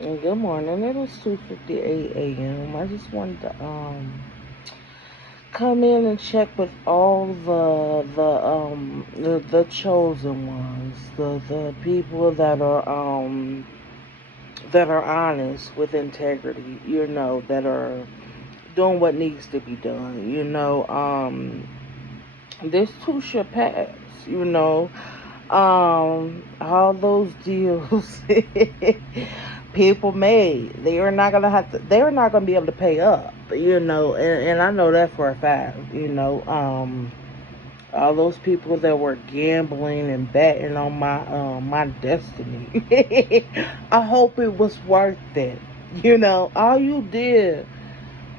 Good morning. It is 2:58 a.m. I just wanted to come in and check with all the chosen ones, the people that are honest with integrity, that are doing what needs to be done. This too shall pass, all those deals people made, they are not gonna be able to pay up, and I know that for a fact. All those people that were gambling and betting on my destiny. I hope it was worth it. All you did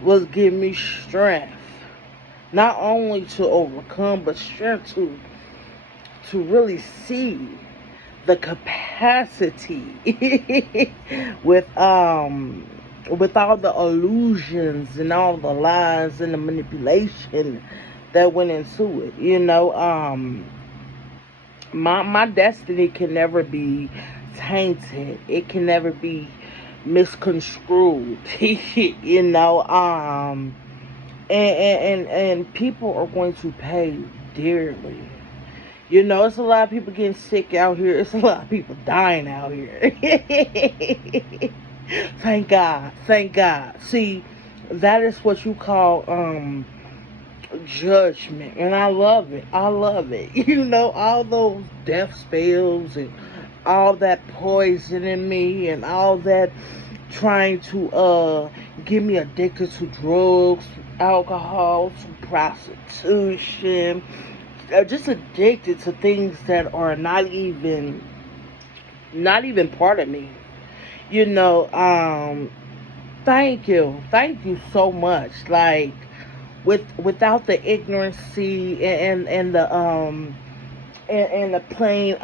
was give me strength, not only to overcome, but strength to really see the capacity with all the illusions and all the lies and the manipulation that went into it. My destiny can never be tainted. It can never be misconstrued. And people are going to pay dearly. It's a lot of people getting sick out here. It's a lot of people dying out here. Thank God. Thank God. See, that is what you call judgment. And I love it. I love it. All those death spells and all that poison in me and all that trying to get me addicted to drugs, alcohol, to prostitution, just addicted to things that are not even part of me. You know, um, thank you so much. Like without the ignorancy and the and the plain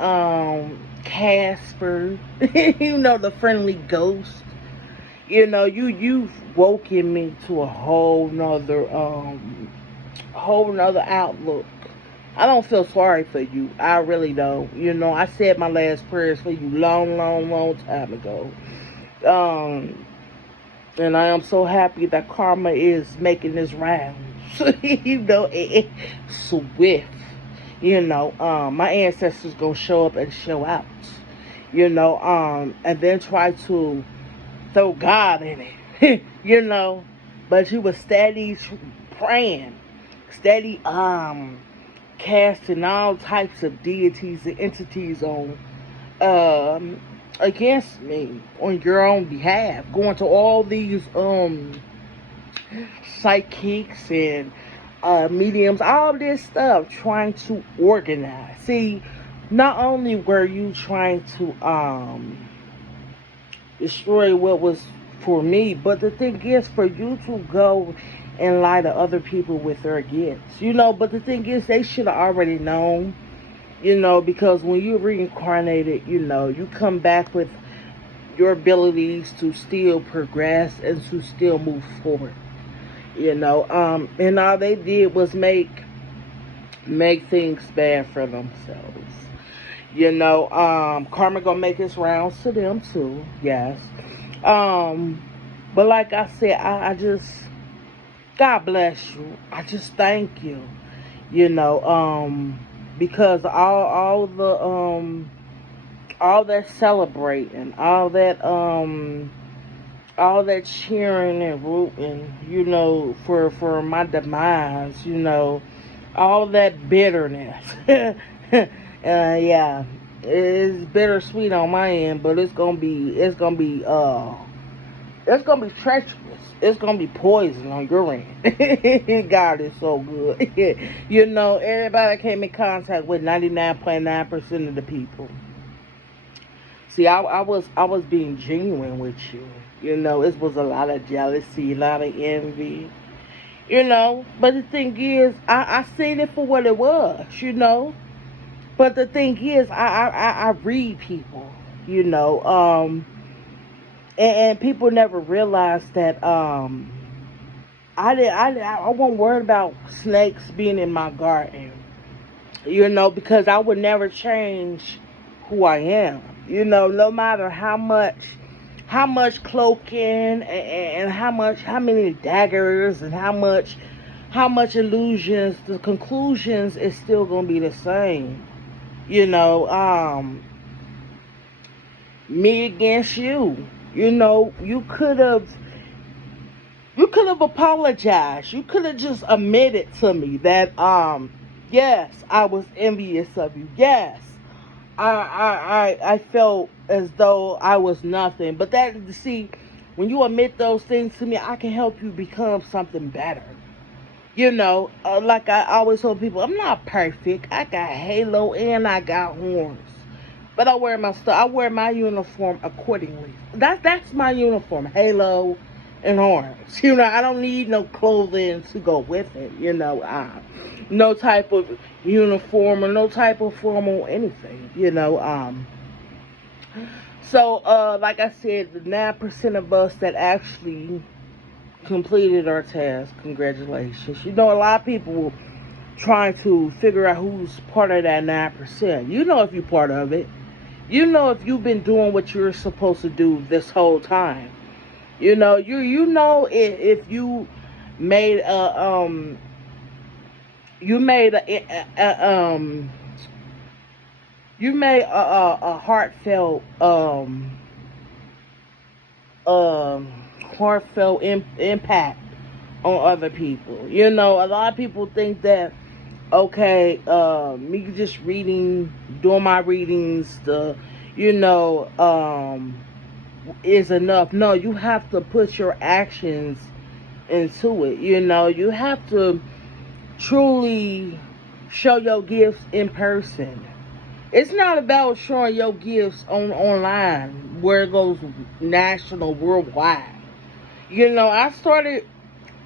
Casper, the friendly ghost. You've woken me to a whole nother outlook. I don't feel sorry for you. I really don't. I said my last prayers for you long, long, long time ago. Um, and I am so happy that karma is making this round. Swift. My ancestors gonna show up and show out. And then try to throw God in it. But you was steady praying, steady casting all types of deities and entities on um against me on your own behalf, going to all these psychics and mediums, all this stuff, trying to organize. See, not only were you trying to destroy what was for me, but the thing is for you to go and lie to other people with their gifts. But the thing is they should have already known, because when you're reincarnated, you come back with your abilities to still progress and to still move forward. And all they did was make things bad for themselves. Karma gonna make its rounds to them too, yes. Um, but like I said, I just God bless you. I just thank you. You know, because all that celebrating, all that cheering and rooting, for my demise, all that bitterness. Yeah, it's bittersweet on my end, but it's gonna be treacherous. It's gonna be poison on your end. God is so good. Everybody I came in contact with, 99.9% of the people. See, I was being genuine with you. It was a lot of jealousy, a lot of envy. But the thing is, I seen it for what it was. But the thing is, I read people. You know, and people never realize that I wasn't worried about snakes being in my garden. Because I would never change who I am. No matter how much how much cloaking and how many daggers and how much illusions, the conclusions is still gonna be the same. You know, me against you. You know, you could have apologized. You could have just admitted to me that yes, I was envious of you. Yes, I felt as though I was nothing. But that, see, when you admit those things to me, I can help you become something better. You know, like I always tell people, I'm not perfect. I got halo and I got horns. But I wear my stuff. I wear my uniform accordingly. That's my uniform, halo and horns. You know, I don't need no clothing to go with it. You know, no type of uniform or no type of formal anything. You know, so like I said, the 9% of us that actually completed our task, congratulations. You know, a lot of people trying to figure out who's part of that 9%. You know if you're part of it. You know if you've been doing what you're supposed to do this whole time. You know, you know if you made you made a heartfelt um impact on other people. You know, a lot of people think that okay, me just reading, doing my readings, you know, is enough. No, you have to put your actions into it. You know, you have to truly show your gifts in person. It's not about showing your gifts online where it goes national, worldwide. You know, I started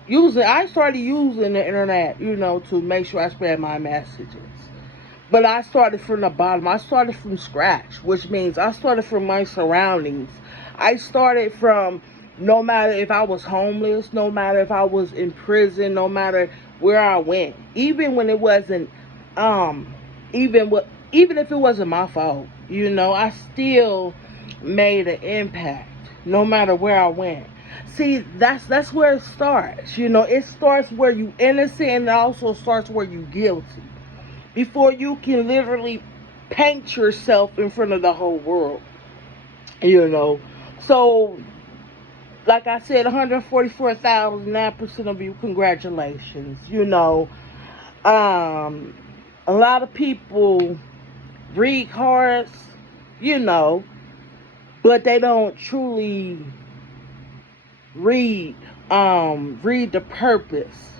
using the internet, you know, to make sure I spread my messages. But I started from the bottom. I started from scratch, which means I started from my surroundings. I started from, no matter if I was homeless, no matter if I was in prison, no matter where I went, even when it wasn't, um, even what, even if it wasn't my fault, you know, I still made an impact, no matter where I went. See, that's where it starts. You know, it starts where you innocent, and it also starts where you guilty. Before you can literally paint yourself in front of the whole world. You know, so like I said, 144,009% of you, congratulations. You know, a lot of people read cards, you know, but they don't truly read read the purpose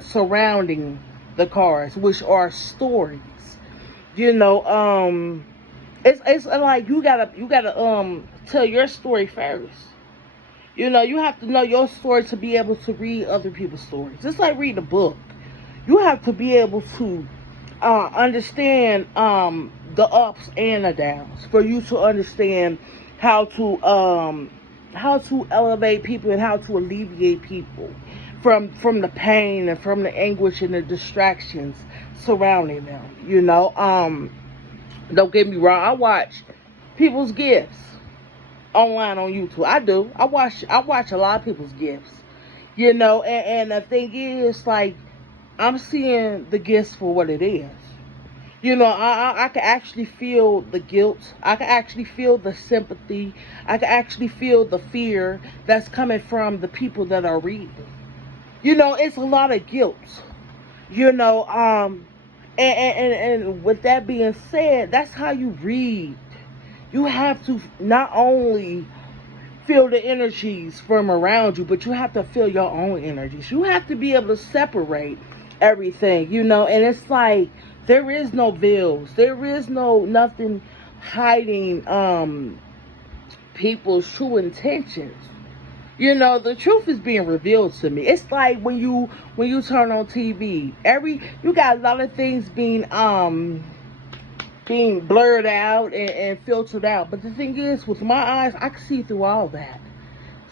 surrounding the cards, which are stories. You know, it's like you gotta tell your story first. You know, you have to know your story to be able to read other people's stories. It's like reading a book. You have to be able to understand the ups and the downs for you to understand how to elevate people and how to alleviate people from the pain and from the anguish and the distractions surrounding them. You know, don't get me wrong. I watch people's gifts online on YouTube. I do. I watch a lot of people's gifts. You know, and the thing is, like, I'm seeing the gifts for what it is. You know, I can actually feel the guilt. I can actually feel the sympathy. I can actually feel the fear that's coming from the people that are reading. You know, it's a lot of guilt. You know, and with that being said, that's how you read. You have to not only feel the energies from around you, but you have to feel your own energies. You have to be able to separate everything, you know, and it's like there is no veils. There is nothing hiding people's true intentions. You know, the truth is being revealed to me. It's like when you turn on TV, you got a lot of things being blurred out and filtered out. But the thing is, with my eyes, I can see through all that.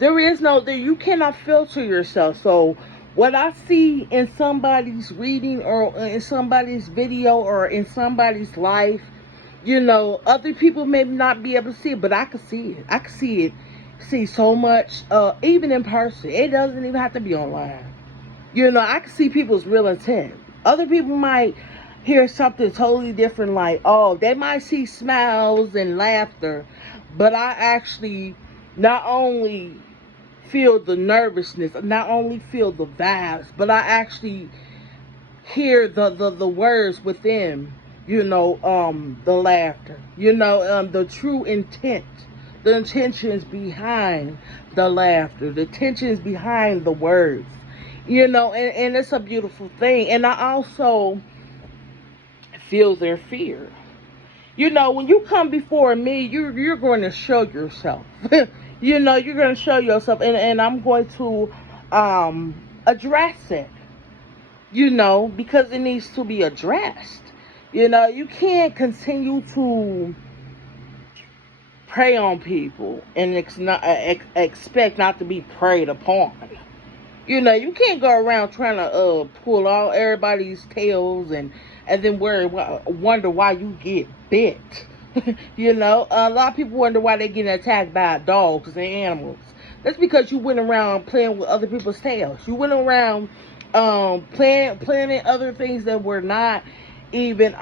You cannot filter yourself. So what I see in somebody's reading or in somebody's video or in somebody's life, you know, other people may not be able to see it, but I can see it. I can see it see so much, even in person. It doesn't even have to be online. You know, I can see people's real intent. Other people might hear something totally different, like, oh, they might see smiles and laughter, but I actually not only feel the nervousness, not only feel the vibes, but I actually hear the words within, the laughter, the true intent, the intentions behind the laughter, the intentions behind the words, and it's a beautiful thing. And I also feel their fear. When you come before me, you're going to show yourself. You're going to show yourself, and I'm going to address it, because it needs to be addressed. You can't continue to prey on people and expect not to be preyed upon. You can't go around trying to pull all everybody's tails and then wonder why you get bit. A lot of people wonder why they're getting attacked by dogs and animals. That's because you went around playing with other people's tails. You went around planning other things that were not even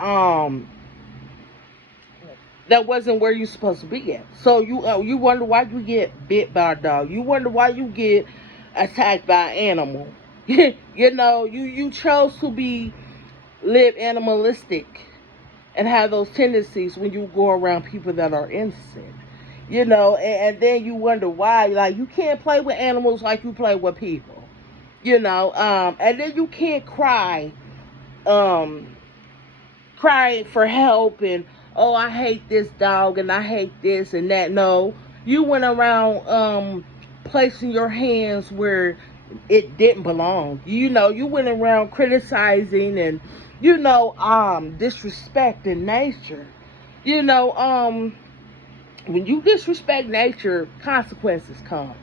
that wasn't where you're supposed to be at. So you wonder why you get bit by a dog. You wonder why you get attacked by an animal. You chose to live animalistic and have those tendencies when you go around people that are innocent. And then you wonder why, like, you can't play with animals like you play with people. And then you can't cry for help and, oh, I hate this dog and I hate this and that. No, you went around placing your hands where it didn't belong. You went around criticizing and disrespecting nature. When you disrespect nature, consequences come.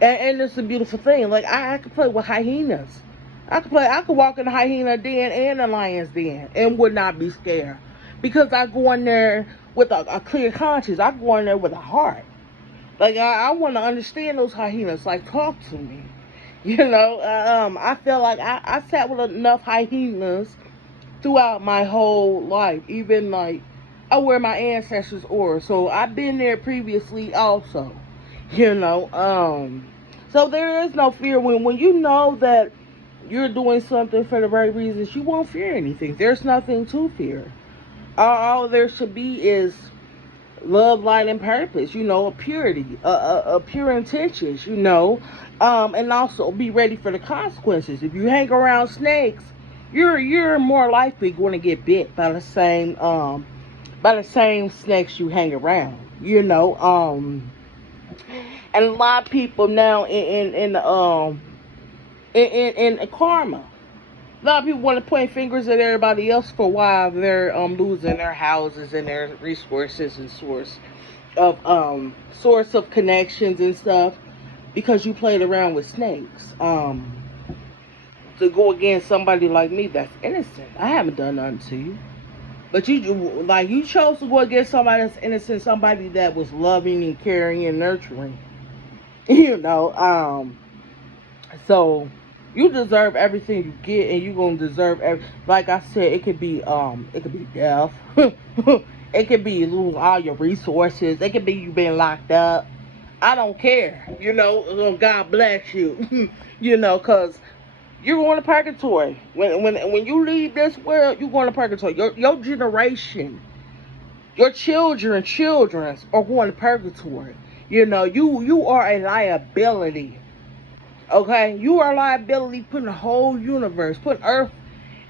And it's a beautiful thing. Like, I could play with hyenas. I could walk in a hyena den and a lion's den and would not be scared. Because I go in there with a clear conscience. I go in there with a heart. Like, I want to understand those hyenas. Like, talk to me. I feel like I sat with enough hyenas throughout my whole life. Even, like, I wear my ancestors' aura. So, I've been there previously also. So there is no fear. When you know that you're doing something for the right reasons, you won't fear anything. There's nothing to fear. All there should be is love, light, and purpose. A purity, a pure intentions. And also be ready for the consequences. If you hang around snakes, you're more likely going to get bit by the same snakes you hang around. And a lot of people now in karma. A lot of people want to point fingers at everybody else for why they're losing their houses and their resources and source of connections and stuff, because you played around with snakes. To go against somebody like me that's innocent. I haven't done nothing to you. But you chose to go against somebody that's innocent, somebody that was loving and caring and nurturing. So you deserve everything you get, and you're gonna deserve like I said, it could be death. It could be losing all your resources. It could be you being locked up. I don't care. God bless you. Cause you're going to purgatory. When you leave this world, you're going to purgatory. Your generation, your children's are going to purgatory. You are a liability. Okay? You are a liability, putting the whole universe, putting Earth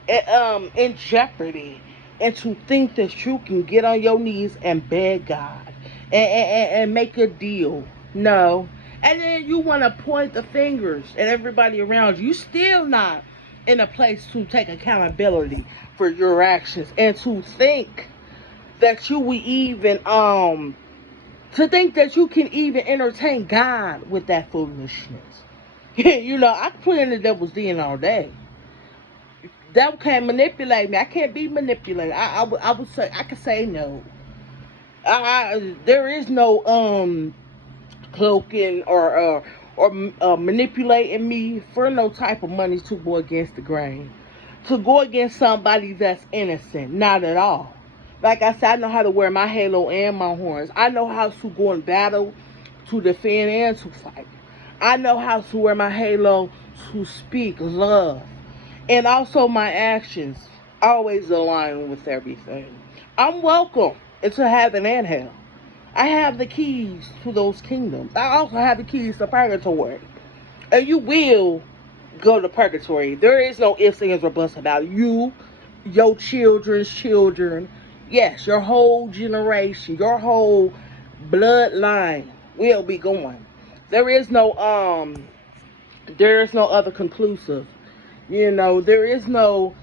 in jeopardy. And to think that you can get on your knees and beg God and make a deal. No. And then you want to point the fingers at everybody around you. You still not in a place to take accountability for your actions, and to think that you will even to think that you can even entertain God with that foolishness. I can play in the devil's den all day. Devil can't manipulate me. I can't be manipulated. I would say I can say no. There is no cloaking or manipulating me for no type of money to go against the grain, to go against somebody that's innocent. Not at all. Like I said, I know how to wear my halo and my horns. I know how to go in battle, to defend and to fight. I know how to wear my halo to speak love. And also my actions always align with everything. I'm welcome into heaven and hell. I have the keys to those kingdoms. I also have the keys to purgatory. And you will go to purgatory. There is no ifs, ands, or buts about it. You, your children's children, yes, your whole generation, your whole bloodline will be going. There is no other conclusive. There is no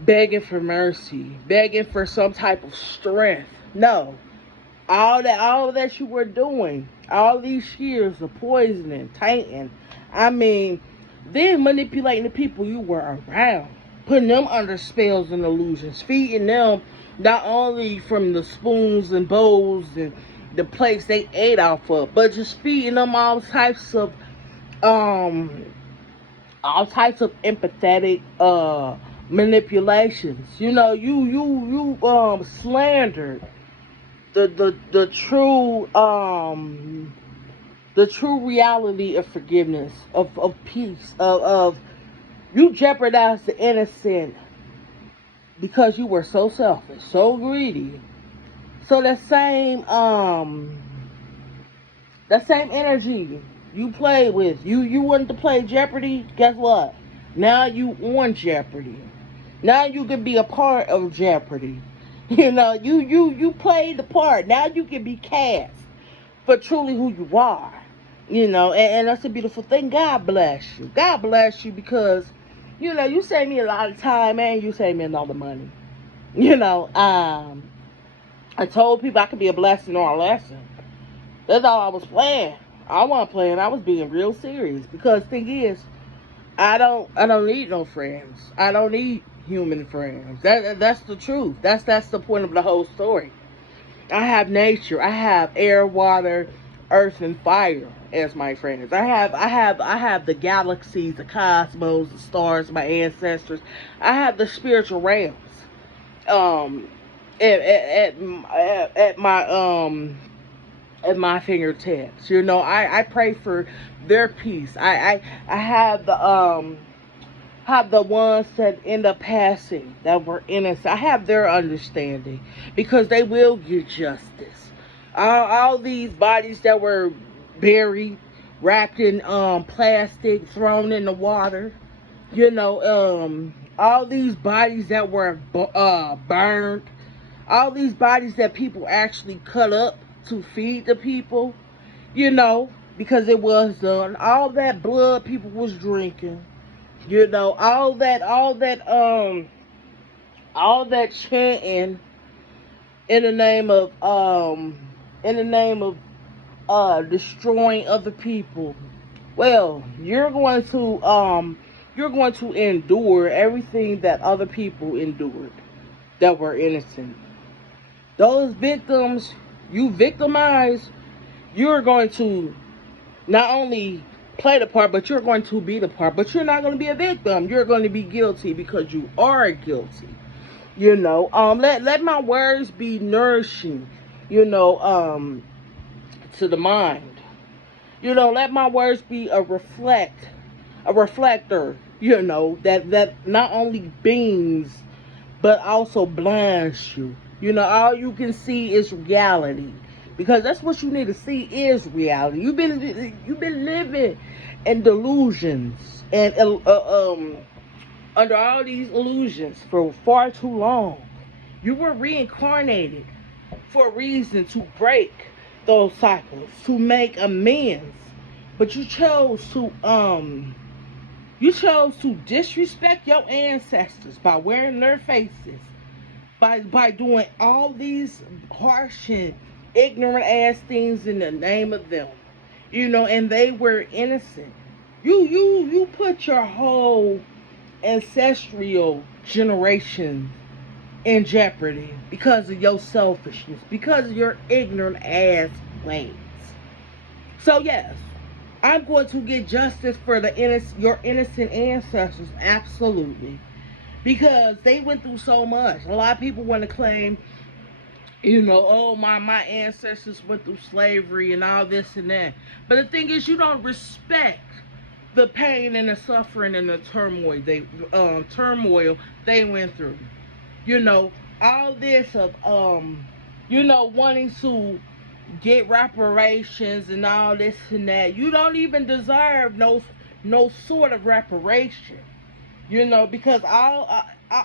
begging for mercy, begging for some type of strength. No. All that you were doing, all these years of poisoning, tainting, then manipulating the people you were around, putting them under spells and illusions, feeding them not only from the spoons and bowls and the plates they ate off of, but just feeding them all types of empathetic manipulations. You slandered the true reality of forgiveness, of peace, of you jeopardized the innocent because you were so selfish, so greedy. So that same energy you played with, you wanted to play Jeopardy. Guess what? Now you on Jeopardy. Now you can be a part of Jeopardy. You played the part. Now you can be cast for truly who you are. And that's a beautiful thing. God bless you. God bless you because, you save me a lot of time and you save me a lot of money. I told people I could be a blessing or a lesson. That's all I was playing. I wasn't playing. I was being real serious because thing is, I don't need no friends. I don't need human friends. That's the truth. That's the point of the whole story. I have nature. I have air, water, earth, and fire as my friends. I have the galaxies, the cosmos, the stars, my ancestors. I have the spiritual realms. At my fingertips. I pray for their peace. I have the ones that end up passing that were innocent. I have their understanding because they will get justice. All these bodies that were buried, wrapped in plastic, thrown in the water. All these bodies that were burned. All these bodies that people actually cut up to feed the people. Because it was done. All that blood people was drinking. All that chanting in the name of destroying other people. Well, you're going to endure everything that other people endured that were innocent. Those victims you victimize, you're going to not only play the part, but you're going to be the part. But you're not going to be a victim. You're going to be guilty because you are guilty. Let my words be nourishing, to the mind. Let my words be a reflector, that not only beams but also blinds you. All you can see is reality. Because that's what you need to see is reality. You've been living in delusions and under all these illusions for far too long. You were reincarnated for a reason to break those cycles, to make amends. But you chose to disrespect your ancestors by wearing their faces, by doing all these harsh and ignorant ass things in the name of them, and they were innocent. You put your whole ancestral generation in jeopardy because of your selfishness, because of your ignorant ass ways. So yes, I'm going to get justice for your innocent ancestors, absolutely, because they went through so much. A lot of people want to claim, oh, my ancestors went through slavery and all this and that. But the thing is, you don't respect the pain and the suffering and the turmoil they went through. You know, all this of wanting to get reparations and all this and that. You don't even deserve no sort of reparation. Because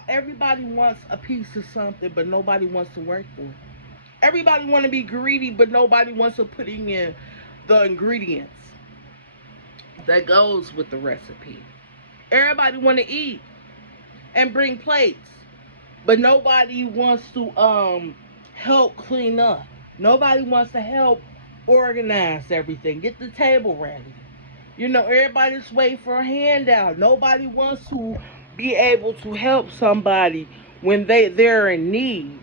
everybody wants a piece of something, but nobody wants to work for it. Everybody want to be greedy, but nobody wants to put in the ingredients that goes with the recipe. Everybody want to eat and bring plates, but nobody wants to help clean up. Nobody wants to help organize everything, get the table ready. Everybody's waiting for a handout. Nobody wants to be able to help somebody when they're in need.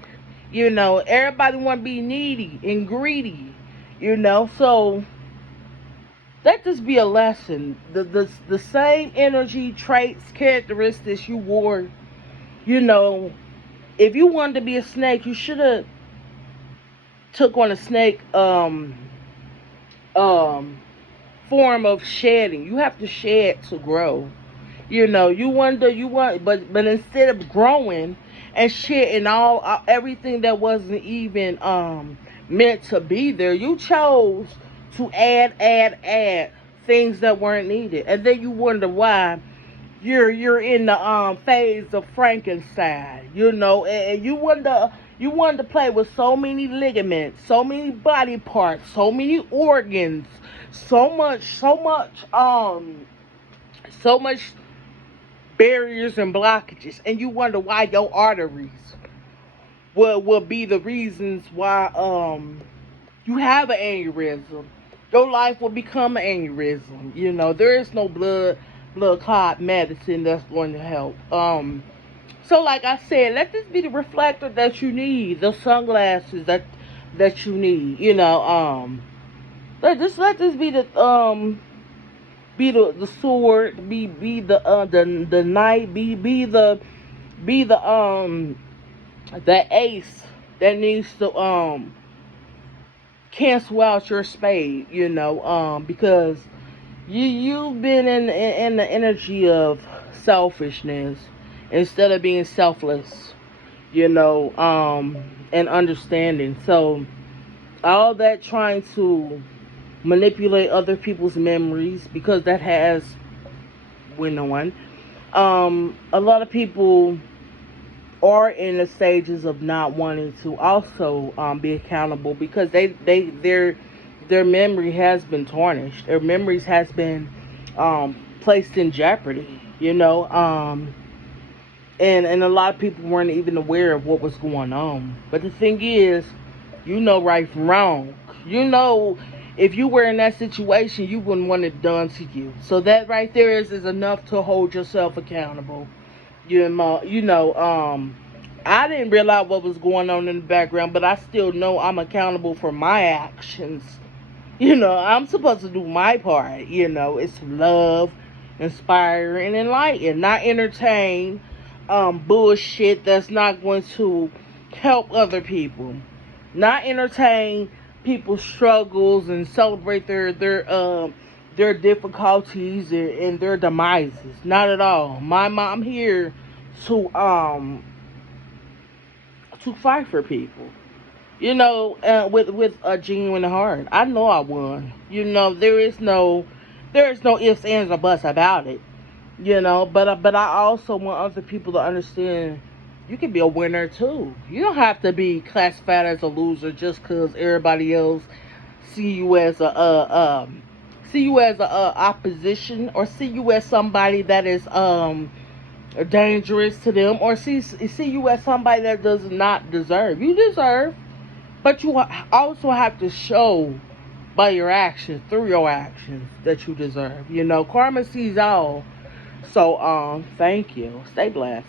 Everybody want to be needy and greedy. So let this be a lesson. The same energy, traits, characteristics you wore. If you wanted to be a snake, you should have took on a snake form of shedding. You have to shed to grow. But instead of growing and shedding everything that wasn't even meant to be there, you chose to add things that weren't needed, and then you wonder why you're in the phase of Frankenstein. And you wanted to play with so many ligaments, so many body parts, so many organs, so much barriers and blockages, and you wonder why your arteries will be the reasons why you have an aneurysm. Your life will become an aneurysm. There is no blood clot medicine that's going to help. So like I said, let this be the reflector that you need, the sunglasses that you need. Let this be the sword, be the knight, be the ace that needs to cancel out your spade. Because you've been in the energy of selfishness instead of being selfless, and understanding. So all that trying to manipulate other people's memories, because that has went on. A lot of people are in the stages of not wanting to also be accountable, because their memory has been tarnished. Their memories has been placed in jeopardy. And a lot of people weren't even aware of what was going on. But the thing is, right from wrong. If you were in that situation, you wouldn't want it done to you. So that right there is enough to hold yourself accountable. I didn't realize what was going on in the background, but I still know I'm accountable for my actions. I'm supposed to do my part. It's love, inspire, and enlighten, not entertain bullshit that's not going to help other people. Not entertain people's struggles and celebrate their difficulties and their demises. Not at all. I'm here to fight for people. With a genuine heart. I know I won. There is no ifs, ands, or buts about it. But I also want other people to understand you can be a winner too. You don't have to be classified as a loser just because everybody else see you as a opposition, or see you as somebody that is dangerous to them, or see you as somebody that does not deserve. You deserve, but you also have to show by your actions, through your actions, that you deserve. Karma sees all. So thank you. Stay blessed.